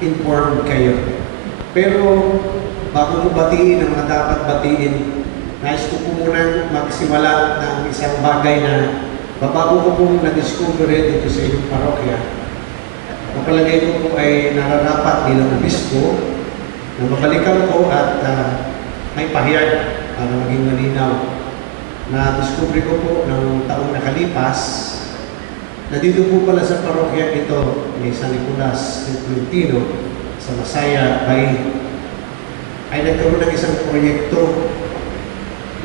informed kayo. Pero bago ko batiin ang mga dapat batiin, nais ko po munang magsimula ng isang bagay na bago ko pong na-discover dito sa inyong parokya. Napalagay ko po ay nararapat bilang obispo na mabalikan ko at may pahayag para maging malinaw. Na-discover ko po ng taong nakalipas na dito po pala sa parokya ito ni San Nicolas de Tolentino sa Masaya Bay ay nagkaroon ng isang proyekto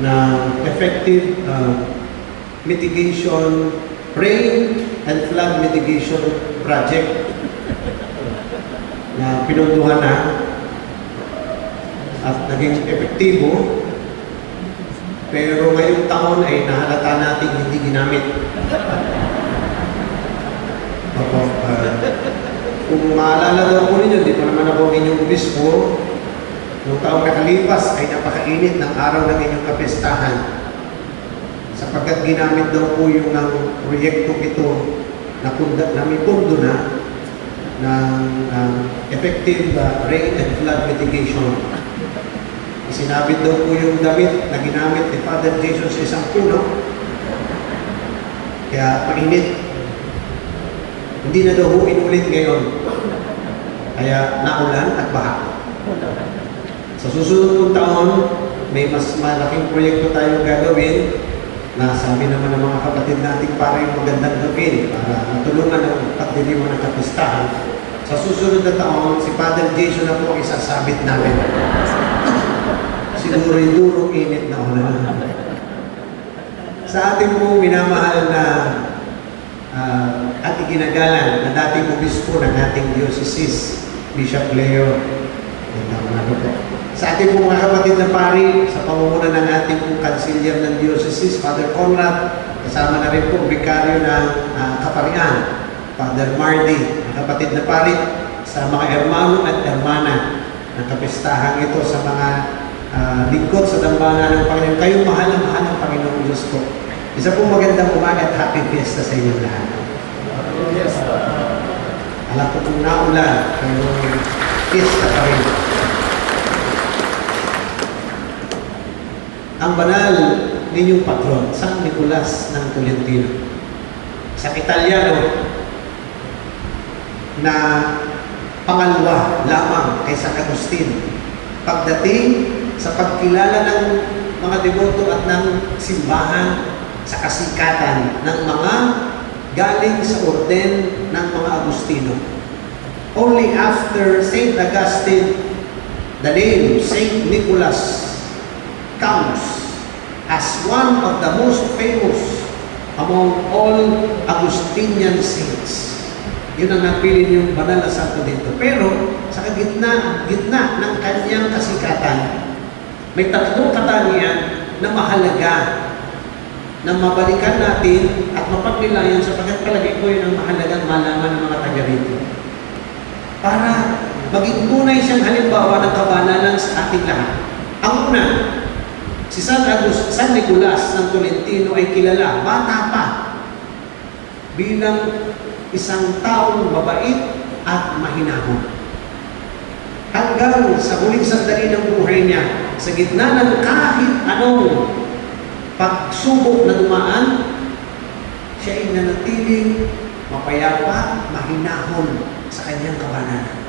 na effective mitigation, rain and flood mitigation project na pinunduhan na at naging epektibo, pero ngayong taon ay nahalata natin hindi ginamit. Kung maalala daw po ninyo, di pa naman ako inyong obispo, noong taong nakalipas ay napakainit ng araw ng inyong kapistahan sapagkat ginamit daw po yung proyekto ito na may pundo na ng effective rain and flood mitigation. Sinabit daw po yung damit na ginamit ni Father Jesus sa isang puno. Kaya mainit. Hindi na daw inulit ngayon. Kaya naulan at baha. Sa susunod ng taon, may mas malaking proyekto tayong gagawin na sabi naman ng mga kapatid natin para yung magandang gawin para matulungan ang pagdiriwang ng kapistahan. Sa susunod na taon, si Father Jason na po ang isasabit namin. Siguro yung durong init na ulan. Sa ating pong minamahal na at iginagalan na dating obispo ng ating diocese, Bishop Leo. Sa ating pong mga kapatid na pari, sa pamumuno ng ating pong kansilyer ng diocese, Father Conrad, kasama na rin po vikaryo ng Kaparian, Father Mardy, kapatid na pari, sa mga hermano at hermana ng kapistahang ito, sa mga lingkod sa dambana ng Panginoon. Kayong mahal na mahal ng Panginoong Diyos ko. Isa pong magandang umaga at happy fiesta sa inyong lahat. Yes. Alam ko kung naulan, pero fiesta pa rin. Ang banal ninyong patron, San Nicolas ng Tolentino. Sa Italiano, na pangalawa lamang kay San Agustin. Pagdating sa pagkilala ng mga deboto at ng simbahan sa kasikatan ng mga galing sa orden ng mga Agustino. Only after Saint Augustine, the name Saint Nicholas comes as one of the most famous among all Augustinian saints. Yun ang napili niyong banal na santo dito. Pero sa gitna ng kanyang kasikatan, may tatlong katangian na mahalaga na mabalikan natin at mapagnilayan sapagkat palagi ko yun ang mahalagang malaman ng mga taga rito. Para maging tunay siyang halimbawa ng kabanalan sa ating lahat. Ang una, si San Nicolas ng Tolentino ay kilala, bata pa, bilang isang taong mabait at mahinahon. Hanggang sa huling sandali ng buhay niya, sa gitna ng kahit anong pagsubok na dumaan, siya ay nanatiling mapayapa, mahinahon sa kanyang kabanalan.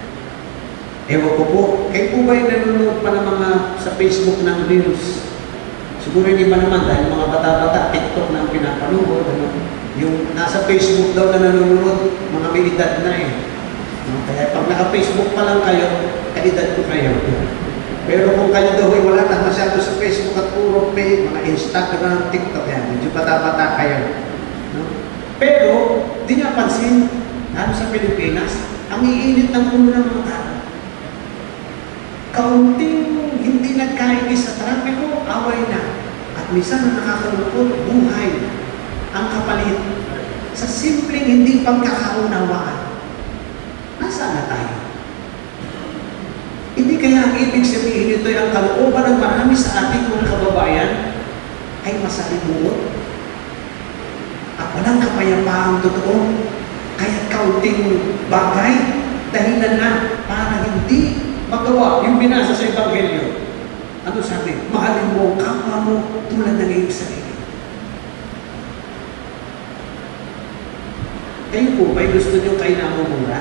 Ewan ko po, kayo po ba yung nanonood pa ng mga sa Facebook ng Reels? Siguro yung iba naman dahil mga bata-bata, TikTok na ang pinapanood. Yung nasa Facebook daw na nanonood, mga may edad na eh. Kaya pag naka-Facebook pa lang kayo, kaedad ko kayo. Pero kung kayo daw ay wala na masyado sa Facebook at puro pay, mga Instagram, TikTok yan, medyo bata-bata kayo. No? Pero, di niya pansin, lalo sa Pilipinas, ang iinit ng ulo ng mga tao. Kaunting hindi nagkaigis sa trapiko, away na. At minsan ang nakakalungkot, buhay ang kapalit sa simpleng hindi pagkakaunawaan. Nasaan na tayo? Hindi kaya ang ibig sabihin ito ay ang kalooban ng marami sa ating mga kababayan ay masalimuot at walang kapayapaang totoo. Kaya kaunting bagay dahilan na para magawa yung binasa sa Ebanghelyo. Ano sabi? Mahalin mo ang kapwa mo tulad ng iyong sarili. Kayo po ba'y gusto nyo kayo namumura?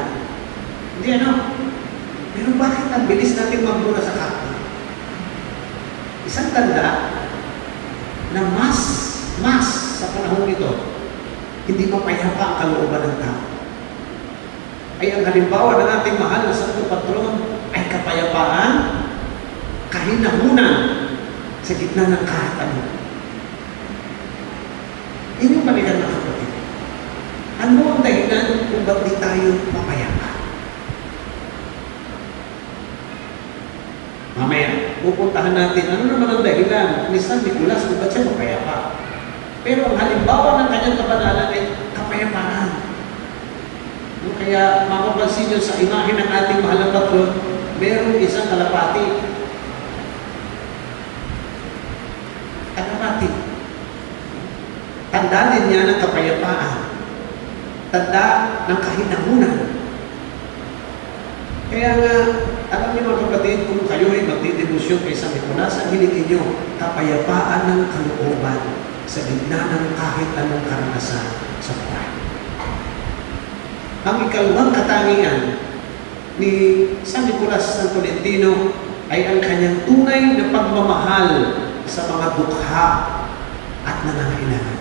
Hindi ano? Pero bakit ang bilis natin magmura sa kapwa? Isang tanda na mas sa panahon ito, hindi mapayapa ang kalooban ng tao. Ay ang halimbawa ng ating mahal na Santo Patron ay kapayapaan, kahinahunan sa gitna ng kahit ano. Inyong balikan na kapatid. Ano ang dahilan kung ba't di tayo mapayapa? Mamaya, pupuntahan natin ano naman ang dahilan ni San Nicolas kung ba't siya mapayapa. Pero ang halimbawa ng kanyang kabanalan ay kapayapaan. Kaya mapapansin nyo sa imahe ng ating mahal na patron, merong isang kalapati. Kalapati. Tanda din niya ng kapayapaan. Tanda ng kahinahunan. Kaya nga, alam niyo mga kapatid, kung kayo ay magdidebosyon kay San Nicolas, ang hilingin niyo, kapayapaan ng kalooban sa gitna ng kahit anong karanasan sa buhay. Ang ikalawang katangian ni San Nicolas San Tolentino ay ang kanyang tunay na pagmamahal sa mga dukha at nangangailangan.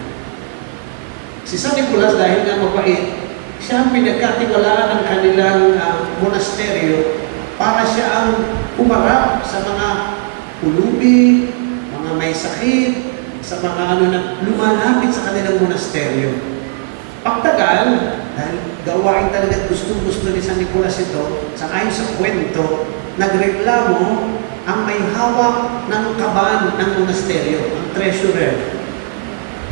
Si San Nicolas, dahil nga mabait, siya ang pinagkatiwalaan ng kanilang monasteryo para siya ang umarap sa mga ulubi, mga may sakit, sa mga na lumalapit sa kanilang monasteryo. Pagtagal, dahil gawain talaga gustong-gusto ni San Nicolas ito, sa ayon sa kwento, nagreklamo ang may hawak ng kaban ng monasteryo, ang treasurer.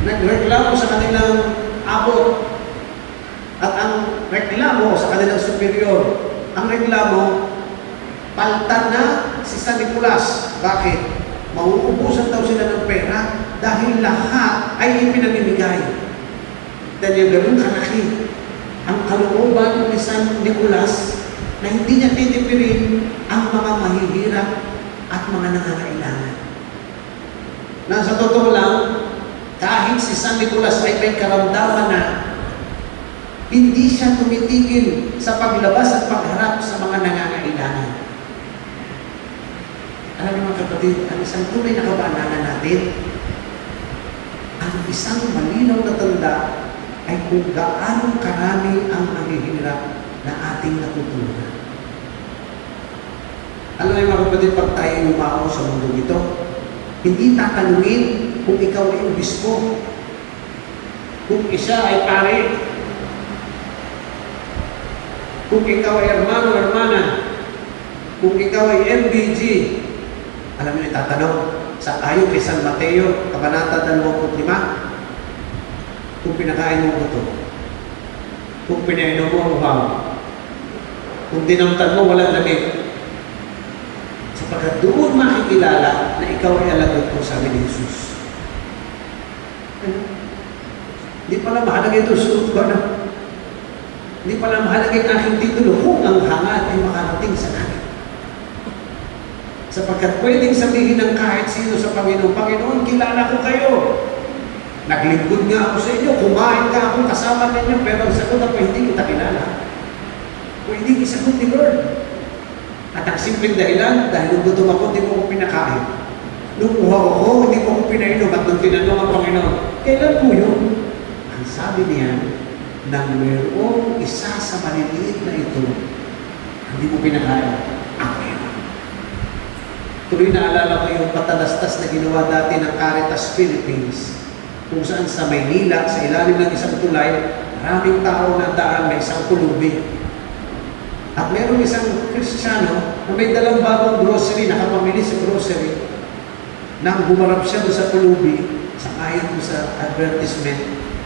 Nagreklamo sa kanilang abot at ang reklamo sa kanilang superior. Ang reklamo, paltan na si San Nicolas. Bakit? Mauubusan daw sila ng pera dahil lahat ay ipinamimigay. Dahil yung ganun kalaki ang kalooban ni San Nicolas na hindi niya titipirin ang mga mahihirap at mga nangangailangan. Nasa totoo lang, kahit si San Nicolas ay may karamdaman na hindi siya tumitigil sa paglabas at pagharap sa mga nangangailangan. Alam niyo mga kapatid, ang isang tunay na kabanalan natin, ang isang malinaw na tanda ay kung gaano karami ang mahihirap na ating natutunan. Alam niyo mga kapatid, pag tayo umao sa mundo ito, hindi tatanungin kung ikaw ay obispo, kung isa ay pare, kung ikaw ay hermano o hermana, kung ikaw ay MBG. Alam niyo, itatanong sa ayon kay San Mateo, Kabanata 25, kung pinakain mo ito, kung pinainom mo ang uhaw, kung dinamtan mo walang lamig, sapagkat doon makikilala na ikaw ay alagot ko, sabi ni Jesus. Hindi pala mahalaga ito suot ko na. Hindi pala mahalaga yung aking titulo kung ang hangad ay makarating sa langit. Sapagkat pwedeng sabihin ng kahit sino sa Panginoon, Panginoon, kilala ko kayo. Naglingkod nga ako sa inyo, kumain ka ako kasama ninyo, pero ang sagot ako, hindi kita kilala. Pwedeng isagot ni Lord. At ang simpleng dahilan, dahil nung gutom ako, hindi mo ko pinakain. Nung uhaw ako, hindi mo ko pinainom at nung tinanong ang Panginoon, kailan po yun? Ang sabi niya, nang mayroong isa sa maliliit na ito, hindi mo pinakain. Ako yun. Tuloy naalala ko yung patalastas na ginawa dati ng Caritas Philippines, kung saan sa Maynila, sa ilalim ng isang tulay, maraming tao na daan, may isang pulubi. At mayroong isang Kristiyano na may dalang bagong grocery, nakapamili sa grocery. Nang bumarap siya doon sa pulubi, sa ayon sa advertisement,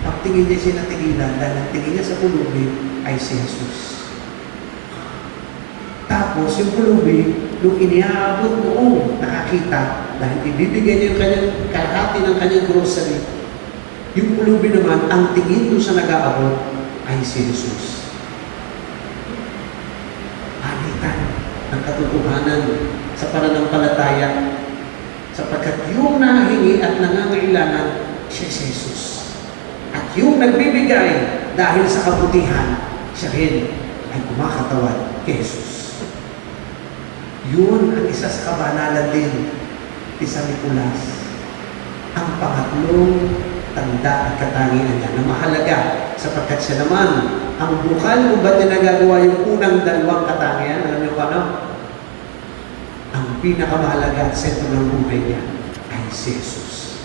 pagtingin niya siya natigilan dahil ang tingin niya sa pulubi ay si Jesus. Tapos yung pulubi, nung iniaabot noong nakakita, dahil ibibigay niya yung kanyang kalahati ng kanyang grocery, yung pulubi naman, ang tingin doon sa nag-aabot ay si Jesus. Alitan. ng katotohanan sa pananampalataya, sapagkat yung nahingi at nangangailangan, siya si Jesus. At yung nagbibigay dahil sa kabutihan, siya rin ay kumakatawan kay Jesus. Yun ang isa sa kabanalan din ni San Nicolas. Ang pangatlong tanda at katangian niya na mahalaga sapagkat siya naman ang bukal kung ba't niya nagagawa yung unang dalawang katangian. Alam niyo ba, no? Ang pinakamahalaga at sentro ng buhay niya ay si Jesus.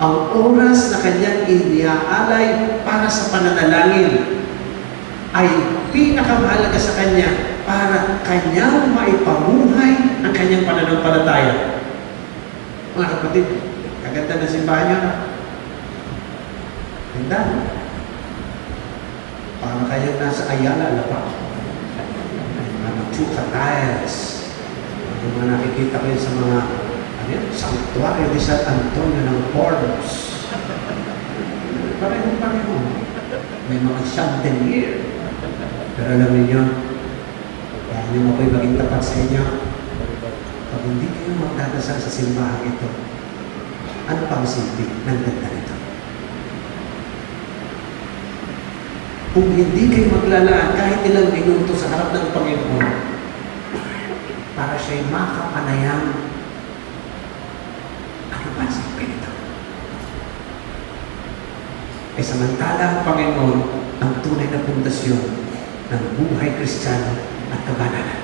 Ang oras na kanyang iniaalay para sa pananalangin ay pinakamahalaga sa kanya para kanyang maipamuhay ang kanyang pananampalataya. Mga kapatid, kaganda na simbahan niyo na. Ganda, no? Parang kayong nasa Ayala, Lapa. Mga Chuka tiles. Yung mga nakikita ko yun sa mga Sanctuario de San Antonio ng Forbes. Pareho. May mga chandelier. Pero alam niyo, kaya niyo ako'y maging tapat sa inyo. Pag hindi kayo magdadasal sa simbahan ito, ano pang silbi ng ganda nito? Kung hindi kayo maglalaan kahit ilang minuto sa harap ng Panginoon para siya'y makapanayang, ano pa ang silbi nito? Eh samantala ang Panginoon ang tunay na pundasyon ng buhay Kristiyano at kabanalan.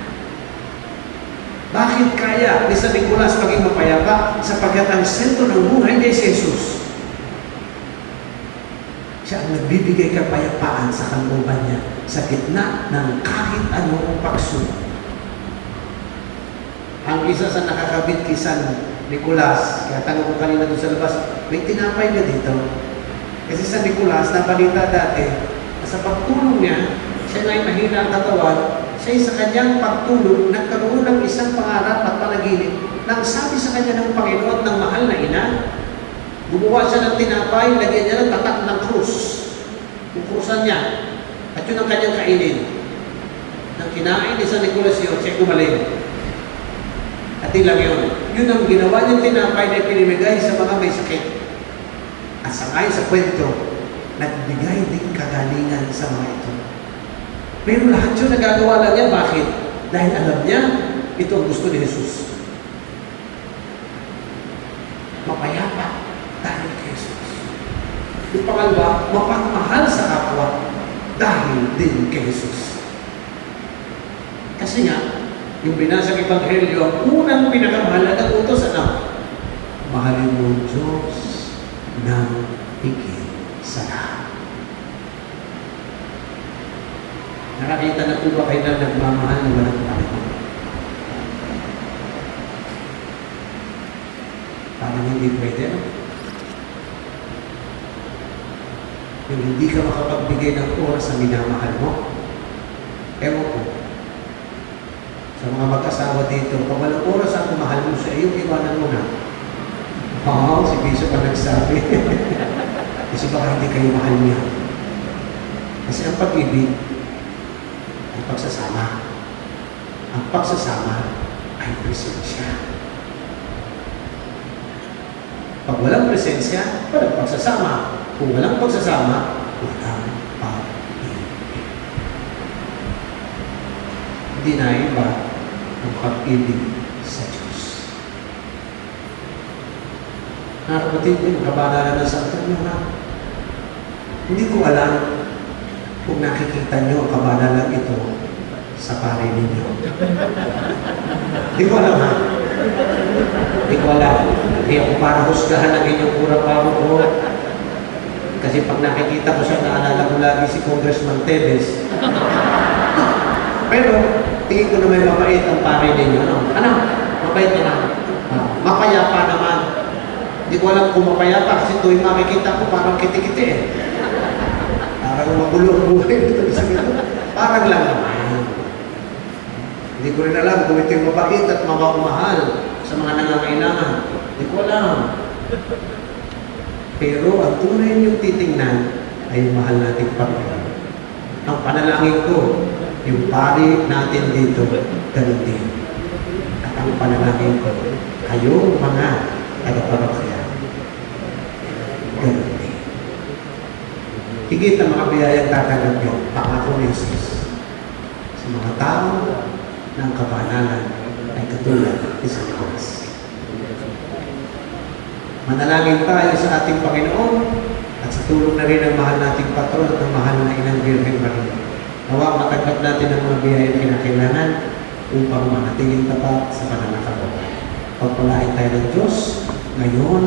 Bakit kaya ni San Nicolas maging mapayapa? Sapagkat ang sentro ng buhay niya si Jesus. Siya ang nagbibigay kapayapaan sa kalooban niya sa gitna ng kahit anong pakso. Ang isa sa nakakabit kay San Nicolas, kaya tanong ko kanina doon sa labas, may tinapay ka dito. Kasi San Nicolas, nabalita dati, sa pagtulong niya, siya na ay mahina ang katawan, siya sa kanyang pagtulog, nagkaroon ng isang pangarap at panaginip nang sabi sa kanya ng Panginoon ng mahal na ina, gumawa siya ng tinapay, lagyan niya ng tatak ng krus. Kukrusan niya. At yun ang kanyang kainin. Nang kinain ni San Nicolas yun, siya gumaling. At ilang yun. Yun ang ginawa niyang tinapay na pinimigay sa mga may sakit. At sangayon sa kwento, nagbigay din kagalingan sa mga ito. Pero lahat yun nagagawa lang niya. Bakit? Dahil alam niya, ito ang gusto ni Jesus. Mapayapa dahil kay Jesus. Yung pangalawa, mapagmahal sa kapwa dahil din kay Jesus. Kasi nga, yung binasang Ebanghelyo, ang unang pinakamahalagang utos, ano? Mahalin mo ang Diyos ng higit sa lahat. Nakakita na po ba kayo na nagmamahal na walang Panginoon? Parang hindi pwede, no? Yung hindi ka makapagbigay ng oras sa minamahal mo, ewan ko. Sa mga mag-asawa dito, pag walang oras ang mahal mo sa iyo, iwanan mo na. Oo, si Bishop ang nagsabi. Kasi baka hindi kayo mahal niya. Kasi ang pag-ibig, ang pagsasama. Ang pagsasama ay presensya. Pag walang presensya, walang pagsasama. Kung walang pagsasama, walang pag-ibig. Hindi na iba ang pag-ibig sa Diyos. Mga kapatid, yung kabanalan ng saktan nyo, ha? Hindi ko alam kung nakikita nyo ang kabanalan ito sa pare ninyo. Hindi ko alam, ha? Hindi ko alam. Hindi ako para husgahan ang inyong pura-paro ko. Kasi pag nakikita ko siya, naalala ko lagi si Congressman Tevez. Pero, tingin ko na may mapait ang pare ninyo. Ano? Mapait naman. Mapayapa naman. Hindi ko alam kung mapayapa kasi tuwing makikita ko parang kiti-kiti eh. Parang magulo ang buhay nito. Parang lang naman. Hindi ko rin alam kung ito yung mapait at mapapamahal sa mga nangangailangan. Hindi ko alam. Pero ang tunay niyong titingnan ay mahal nating Panginoon. Ang panalangin ko, Yung pari natin dito, ganun din. At ang panalangin ko, kayong mga taga-parokya, ganun din. Higit ang mga biyayang tatanggap niyo, pangako ni Jesus. Sa mga tao ng kabanalan ay katulad ni San Nicolas. Manalangin tayo sa ating Panginoon at sa tulong na rin ng mahal nating patron at ng mahal na Inang Virgen Maria. Nawa matanggap natin ang mga biyaya na kinakailangan upang manatiling tapat sa pananakabuhay. Pagpalain tayo ng Diyos ngayon